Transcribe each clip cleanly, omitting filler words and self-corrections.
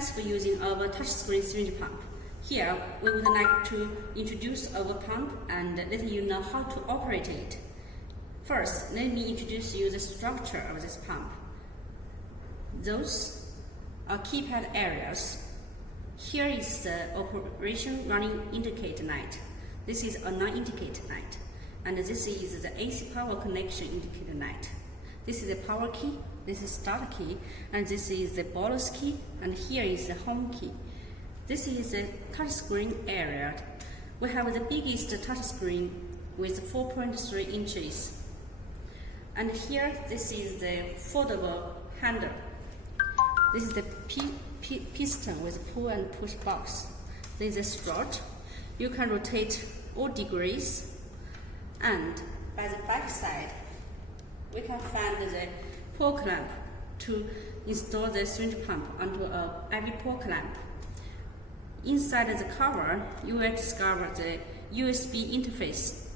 Thanks for using our touchscreen syringe pump. Here, we would like to introduce our pump and let you know how to operate it. First, let me introduce you the structure of this pump. Those are keypad areas. Here is the operation running indicator light. This is a non-indicator light. And this is the AC power connection indicator light. This is the power key, this is start key, and this is the bolus key, and here is the home key. This is the touchscreen area. We have the biggest touchscreen with 4.3 inches. And here, this is the foldable handle. This is the piston with pull and push box. This is a strut. You can rotate all degrees. And by the back side, we can find the pull clamp to install the syringe pump onto a IV pull clamp. Inside the cover, you will discover the USB interface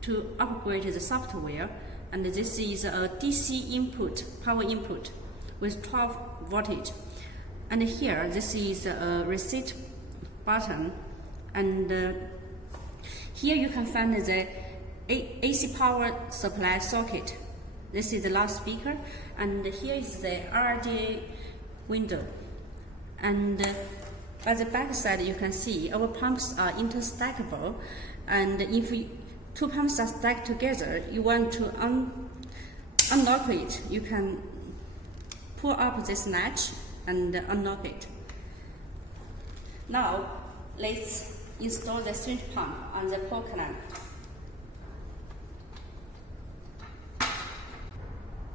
to upgrade the software, and this is a DC input, power input with 12 voltage. And here, this is a reset button, and here you can find the AC power supply socket. This is the loudspeaker, and here is the RDA window. And by the back side, you can see our pumps are inter-stackable, and if two pumps are stacked together, you want to unlock it, you can pull up this latch and unlock it. Now, let's install the syringe pump on the pull clamp.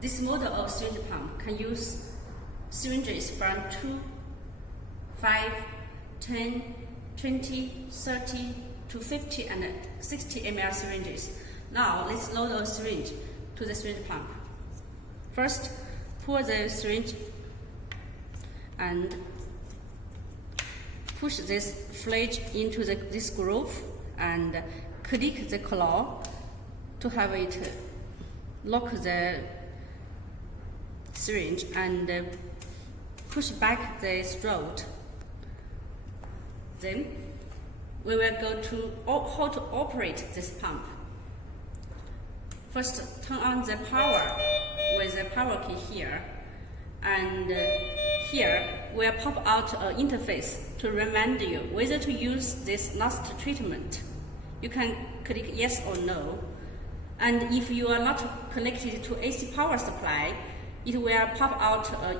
This model of syringe pump can use syringes from 2, 5, 10, 20, 30 to 50 and 60 ml syringes. Now let's load our syringe to the syringe pump. First, pour the syringe and push this flange into this groove and click the claw to have it lock the syringe and push back the strut. Then we will go to how to operate this pump. First, turn on the power with the power key here, and here will pop out an interface to remind you whether to use this last treatment. You can click yes or no, and if you are not connected to AC power supply, it will pop out an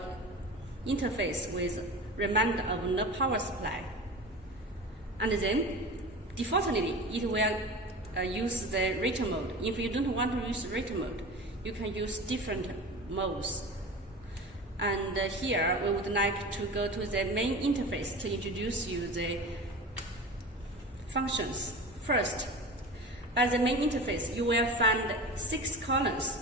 interface with reminder of no power supply. And then, defaultly, it will use the rate mode. If you don't want to use rate mode, you can use different modes. And here, we would like to go to the main interface to introduce you the functions. First, by the main interface, you will find 6 columns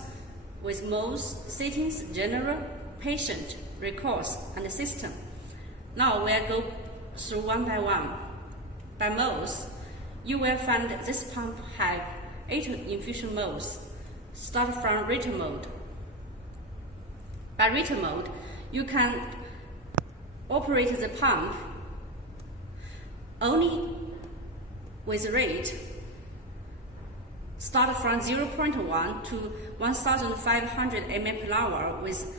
with modes, settings, general, patient, records, and system. Now we'll go through one by one. By modes, you will find this pump have 8 infusion modes. Start from rate mode. By rate mode, you can operate the pump only with rate. Start from 0.1 to 1,500 ml per hour with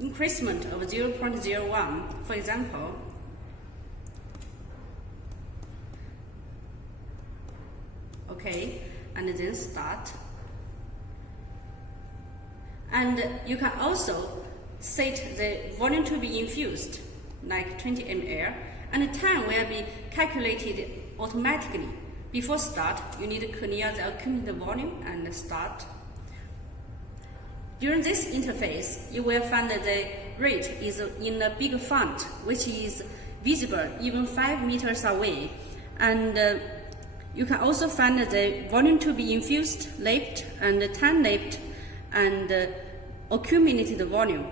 increment of 0.01. For example, okay, and then start. And you can also set the volume to be infused, like 20 ml, and the time will be calculated automatically. Before start, you need to clear the accumulated volume and start. During this interface, you will find that the rate is in a big font, which is visible even 5 meters away. And you can also find the volume to be infused left and time left and accumulated volume.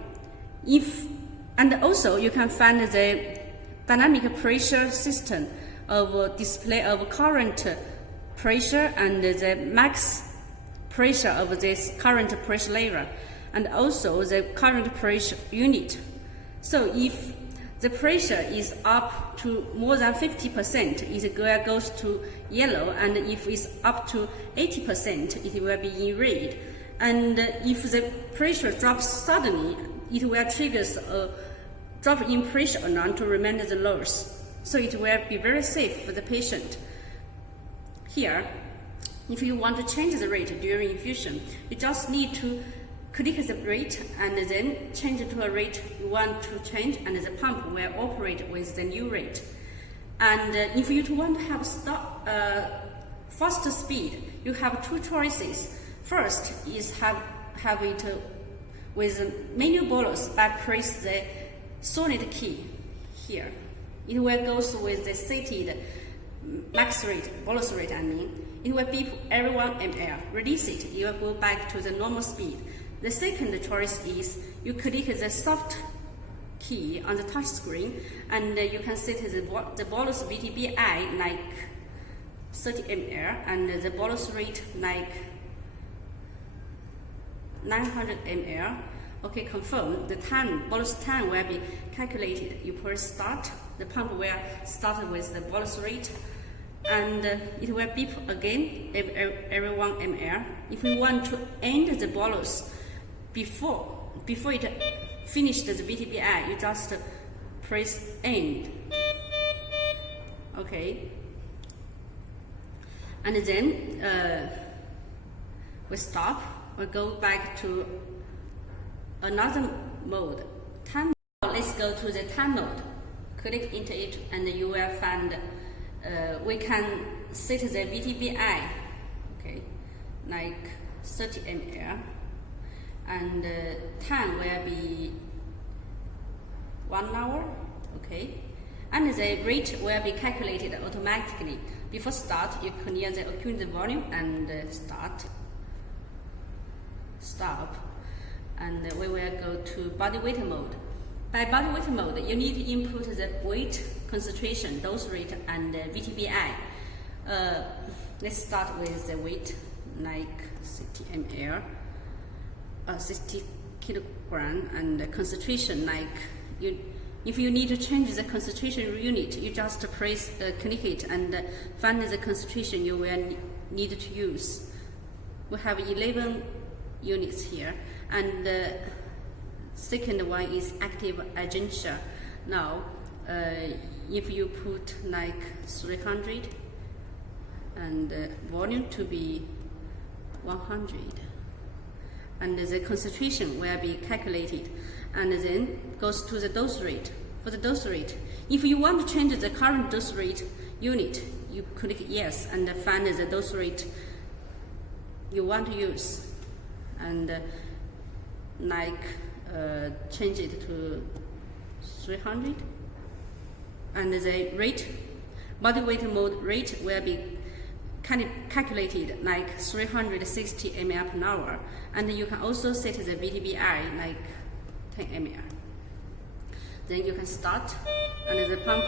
And also you can find the dynamic pressure system of display of current pressure and the max pressure of this current pressure level, and also the current pressure unit. So if the pressure is up to more than 50%, it goes to yellow, and if it's up to 80%, it will be in red. And if the pressure drops suddenly, it will trigger a drop in pressure alarm to remain the lowest. So it will be very safe for the patient. Here, if you want to change the rate during infusion, you just need to click the rate and then change it to a rate you want to change, and the pump will operate with the new rate. And if you want to have faster speed, you have two choices. First is have it with manual bolus by press the solid key here. It will go with the stated max rate, bolus rate I mean. It will beep every 1 ml. Release it, you will go back to the normal speed. The second choice is you click the soft key on the touch screen, and you can set the bolus VTBI like 30 ml and the bolus rate like 900 ml. Okay, confirm. The time, bolus time will be calculated. You press start. The pump will start with the bolus rate, and it will beep again every 1 ml. If you want to end the bolus before it finished the VTBI, you just press end. Okay, and then we stop. We go back to another mode, time mode. Let's go to the time mode. Click into it, and you will find we can set the VTBI, okay, like 30 ml, and time will be 1 hour, okay, and the rate will be calculated automatically. Before start, you clear the accumulated volume and stop, and we will go to bodyweight mode. By bodyweight mode, you need to input the weight, concentration, dose rate, and VTBI. Let's start with the weight, like 60 ml, 60 kilogram, and the concentration, like if you need to change the concentration unit, you just press click it and find the concentration you will need to use. We have 11 units here, and second one is active agentia. Now, if you put like 300 and volume to be 100, and the concentration will be calculated, and then goes to the dose rate. For the dose rate, if you want to change the current dose rate unit, you click yes and find the dose rate you want to use, and change it to 300, and the rate, bodyweight mode rate will be calculated like 360 ml per hour, and you can also set the VTBI like 10 ml. Then you can start, and the pump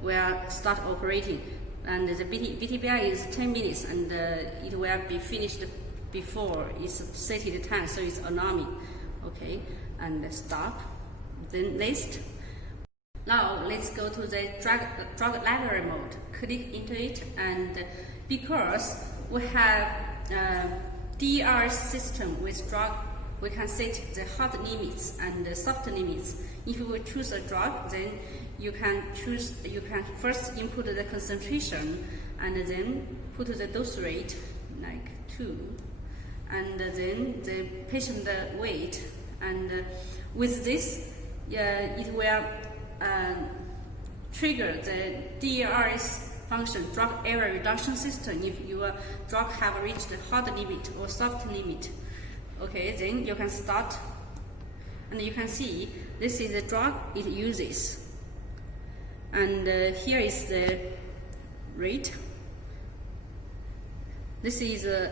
will start operating, and the VTBI is 10 minutes, and it will be finished before it's stated time, so it's alarming. Okay, and stop. Then next. Now let's go to the drug library mode. Click into it, and because we have DER system with drug, we can set the hard limits and the soft limits. If you will choose a drug, then you can first input the concentration, and then put the dose rate like 2, and then the patient weight, and with this it will trigger the DERS function, drug area reduction system, if your drug have reached the hard limit or soft limit. Okay, then you can start, and you can see this is the drug it uses, and here is the rate. This is in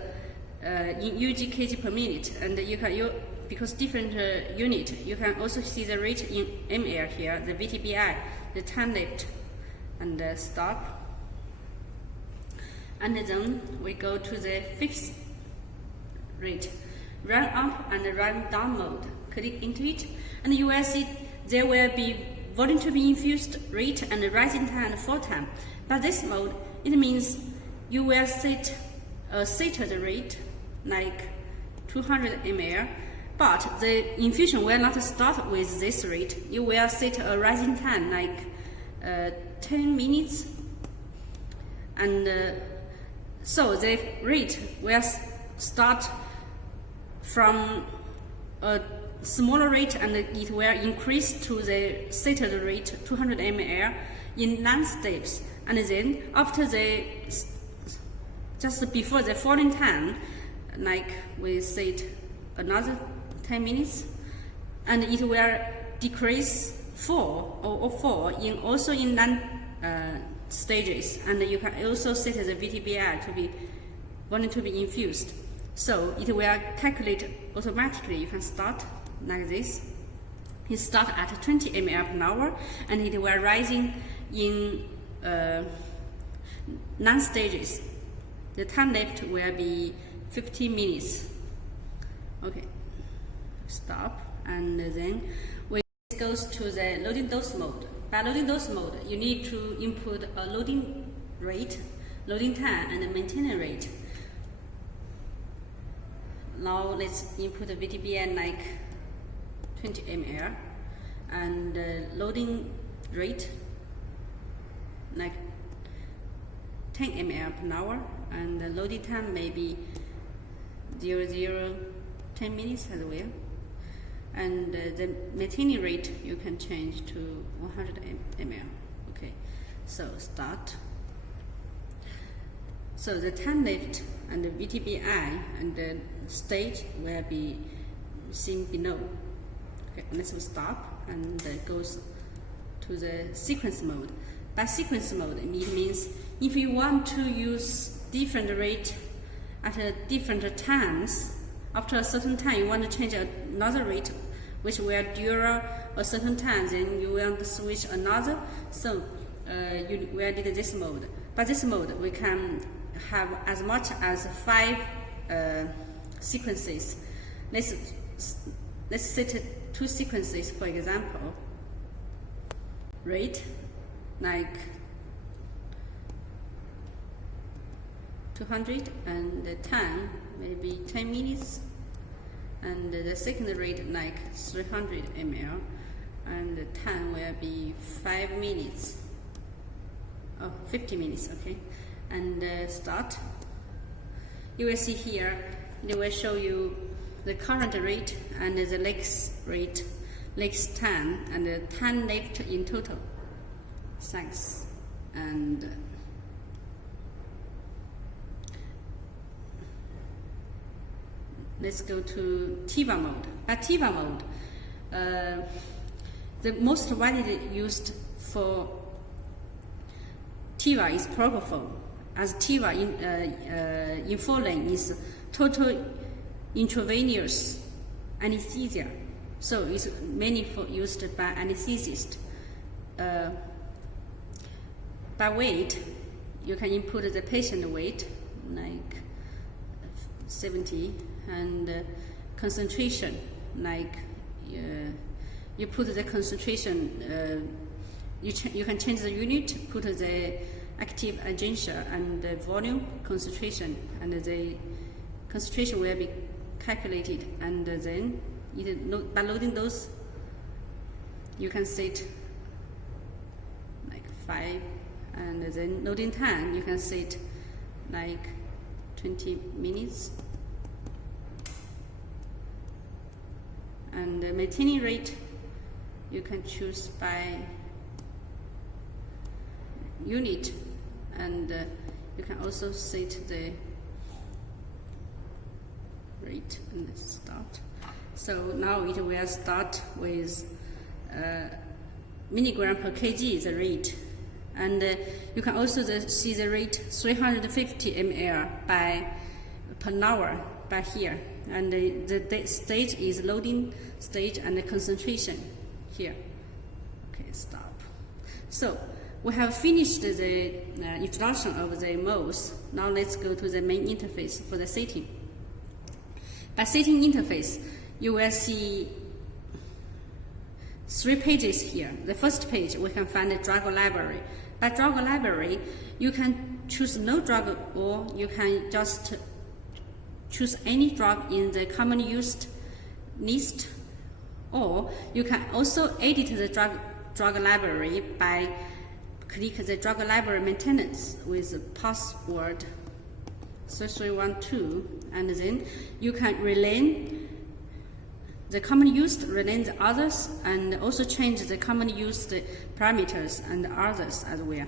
UG kg per minute, and you can because different unit, you can also see the rate in ml here, the VTBI, the time left, and stop. And then we go to the fixed rate, run up and run down mode. Click into it, and you will see there will be volume to be infused rate and rising time and fall time. But this mode, it means you will set a seated rate like 200 ml, but the infusion will not start with this rate. You will set a rising time like 10 minutes, and so the rate will start from a smaller rate, and it will increase to the seated rate 200 ml in 9 steps, and then after the just before the falling time, like we said, another 10 minutes, and it will decrease fall in also in 9 stages, and you can also set the VTBI to be wanted to be infused. So it will calculate automatically. You can start like this. It start at 20 ml per hour, and it will rising in 9 stages. The time left will be 15 minutes. Okay, stop, and then we goes to the loading dose mode. By loading dose mode, you need to input a loading rate, loading time, and a maintenance rate. Now let's input the VTBN like 20 ml, and loading rate like 10 ml per hour, and the loading time maybe 10 minutes as well. And the maintenance rate you can change to 100 ml. Okay, so start. So the time left and the VTBI and the stage will be seen below. Okay, let's stop and goes to the sequence mode. By sequence mode, it means if you want to use different rate at different times, after a certain time you want to change another rate which will dure a certain time, then you want to switch another, so you will need this mode. By this mode we can have as much as 5 sequences. Let's set 2 sequences, for example. Rate like 200, and the time maybe 10 minutes, and the second rate like 300 ml, and the time will be 5 minutes. 50 minutes, okay. And start. You will see here, it will show you the current rate and the next rate, next time, and the time left in total. Thanks. And let's go to Tiva mode. By Tiva mode, the most widely used for Tiva is propofol, as Tiva in foreign is total intravenous anesthesia, so it's mainly used by anesthesists. By weight, you can input the patient weight like 70, and concentration like you put the concentration. You can change the unit, put the active agentia and the volume concentration, and the concentration will be calculated, and then by loading those you can set like 5, and then loading time you can set like 20 minutes, and the maintaining rate you can choose by unit, and you can also set the rate and start. So now it will start with milligram per kg the rate, and you can also see the rate 350 ml per hour by here, and the stage is loading stage and the concentration here. Okay, stop. So we have finished the introduction of the modes. Now let's go to the main interface for the setting. By setting interface, you will see 3 pages here. The first page, we can find the drug library. By drug library, you can choose no drug, or you can just choose any drug in the commonly used list, or you can also edit the drug library by click the drug library maintenance with the password 3312, and then you can rename the commonly used, rename the others, and also change the commonly used parameters and others as well.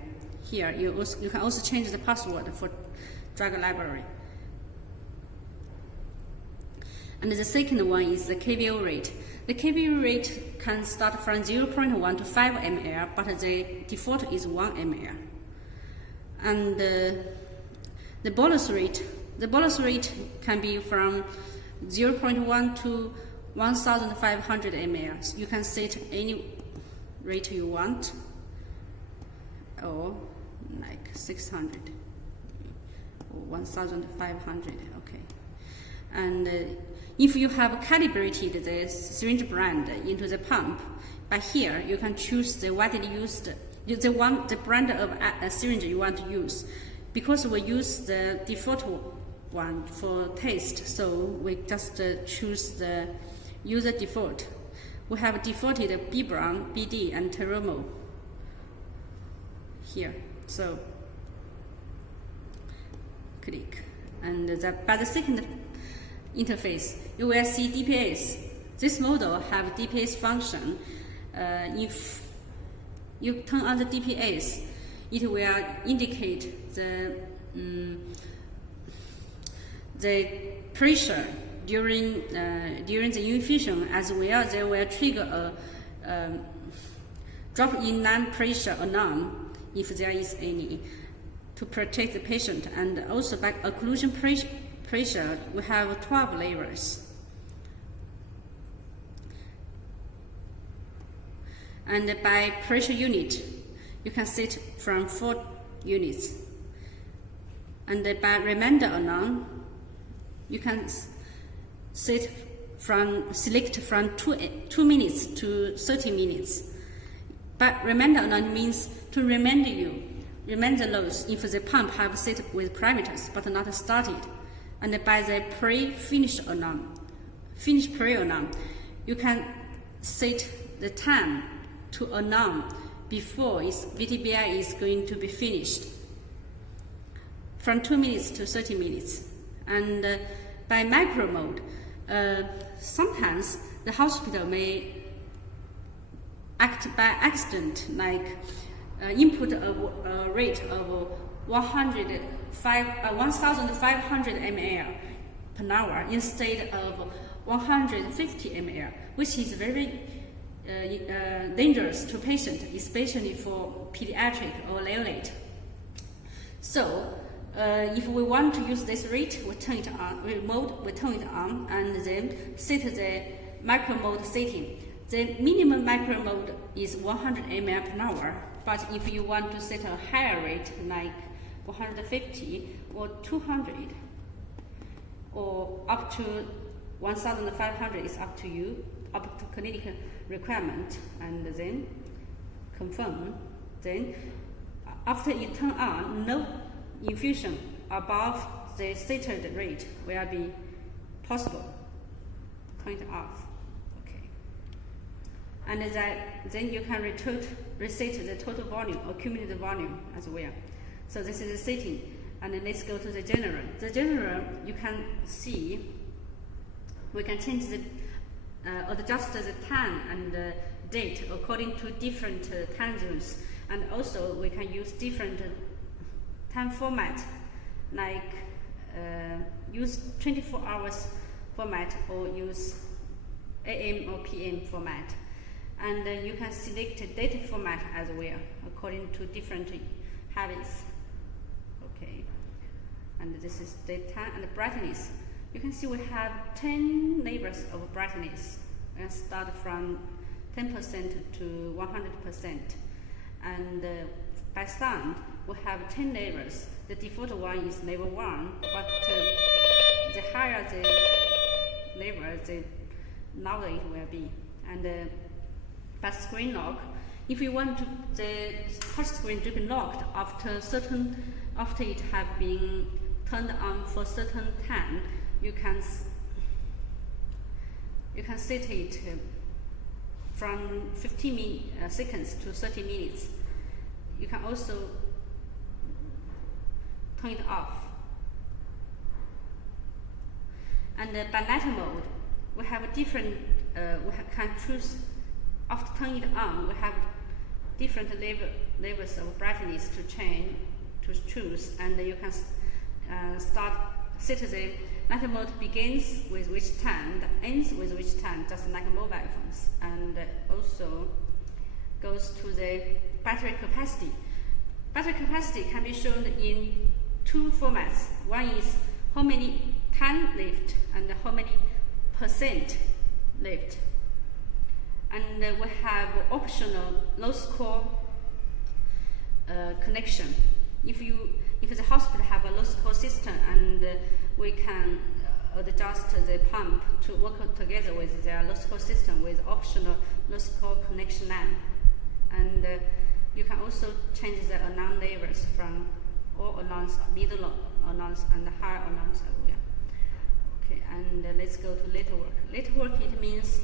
Here, you can also change the password for drug library. And the second one is the KVO rate. The KVO rate can start from 0.1 to 5 ml, but the default is 1 ml. And the bolus rate can be from 0.1 to 1,500 ml. You can set any rate you want, or like 600 or 1,500. Okay. And if you have calibrated the syringe brand into the pump, by here you can choose the widely used, the brand of a syringe you want to use. Because we use the default one for taste, so we just choose the user default. We have defaulted B Brown, BD, and Teromo here. So click, and by the second interface, you will see DPS. This model have DPS function. If you turn on the DPS, it will indicate the pressure during the infusion, as well. They will trigger a drop in line pressure alarm if there is any, to protect the patient. And also by occlusion pressure, we have 12 levels. And by pressure unit, you can set from 4 units. And by remainder alarm, you can select from 2 minutes to 30 minutes. But remainder alarm means to remind the loads if the pump have set with parameters but not started. And by the finish pre-alarm, you can set the time to alarm before VTBI is going to be finished, from 2 minutes to 30 minutes. And by micro mode, sometimes the hospital may act by accident, like input a rate of 1,500 ml per hour instead of 150 ml, which is very dangerous to patient, especially for pediatric or neonate. So if we want to use this rate, we turn it on, we turn it on, and then set the micro mode setting. The minimum micro mode is 100 ml per hour, but if you want to set a higher rate, like 150 or 200, or up to 1,500, is up to you, up to clinical requirement, and then confirm. Then after you turn on, no infusion above the stated rate will be possible. Turn it off. Okay. And then you can reset the total volume or cumulative volume as well. So this is the setting. And then let's go to the general. The general, you can see we can change the adjust the time and date according to different time zones, and also we can use different time format, like use 24 hours format or use AM or PM format, and you can select date format as well according to different habits. Okay, and this is daytime and brightness. You can see we have 10 levels of brightness, and start from 10% to 100%. And by sound, we have 10 levels. The default one is level 1, but the higher the level, the louder it will be. And by screen lock. If you want the touch screen to be locked after it have been turned on for certain time, you can set it from 15 seconds to 30 minutes. You can also turn it off. And by night mode, we have different. Can choose. After turning it on, we have different levels of brightness to choose, and you can set the night mode begins with which time, ends with which time, just like mobile phones, and also goes to the battery capacity. Battery capacity can be shown in two formats. One is how many time left and how many percent left. And we have optional low score connection. If the hospital have a low score system, and we can adjust the pump to work together with their low score system with optional low score connection line. And you can also change the alarm levels from all alarms, middle alarms, and higher alarms as well. Okay, and let's go to later work. Later work, it means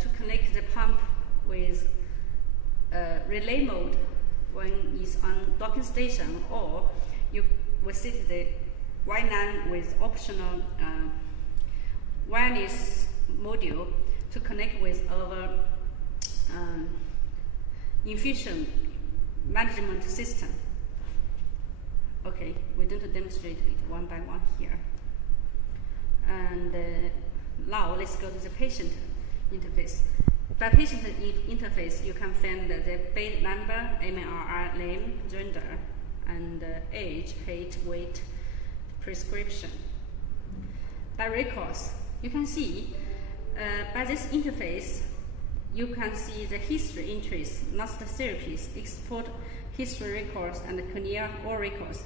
to connect the pump with relay mode when it's on docking station, or you will set the white line with optional wireless module to connect with our infusion management system. Okay, we're going to demonstrate it one by one here. And now let's go to the patient interface. By patient interface, you can find the bed number, MRI, name, gender, and age, height, weight, prescription. By records, you can see by this interface, you can see the history entries, master therapies, export history records, and clear all records.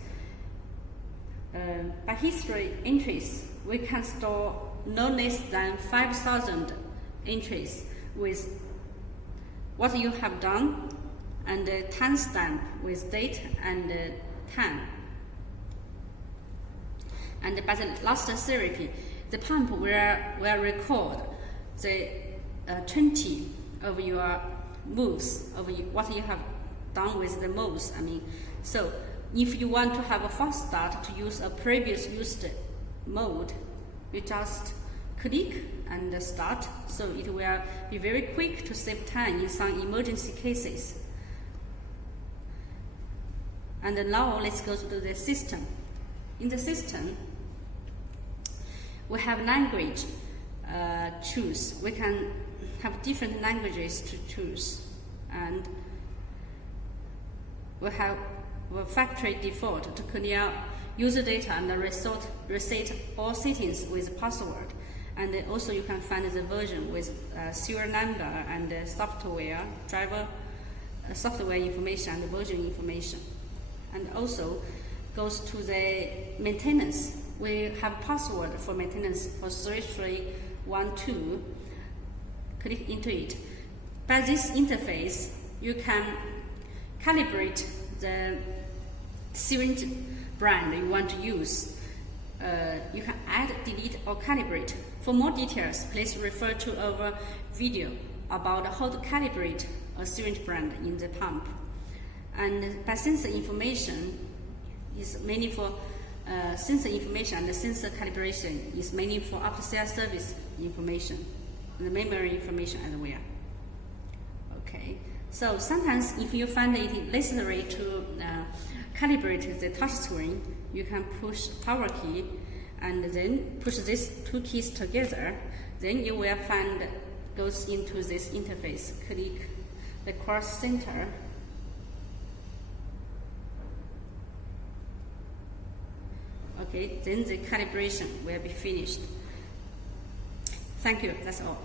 By history entries, we can store no less than 5,000 entries with what you have done, and a timestamp with date and time. And by the last therapy, the pump will record the 20 of your moves, of what you have done with the moves. So if you want to have a fast start to use a previous used mode, you just click and start, so it will be very quick to save time in some emergency cases. And now let's go to the system. In the system, we have language choose. We can have different languages to choose, and we have a factory default to clear user data and reset all settings with password. And also you can find the version with serial number and software, driver, software information and version information. And also goes to the maintenance. We have password for maintenance for 3312. Click into it. By this interface, you can calibrate the syringe brand you want to use. You can add, delete, or calibrate. For more details, please refer to our video about how to calibrate a syringe brand in the pump. And by sensor information is mainly for sensor information, and the sensor calibration is mainly for after-sales service information, and the memory information as well. Okay, so sometimes if you find it necessary to calibrate the touch screen, you can push power key and then push these two keys together. Then you will find goes into this interface. Click the cross center. Okay, then the calibration will be finished. Thank you, that's all.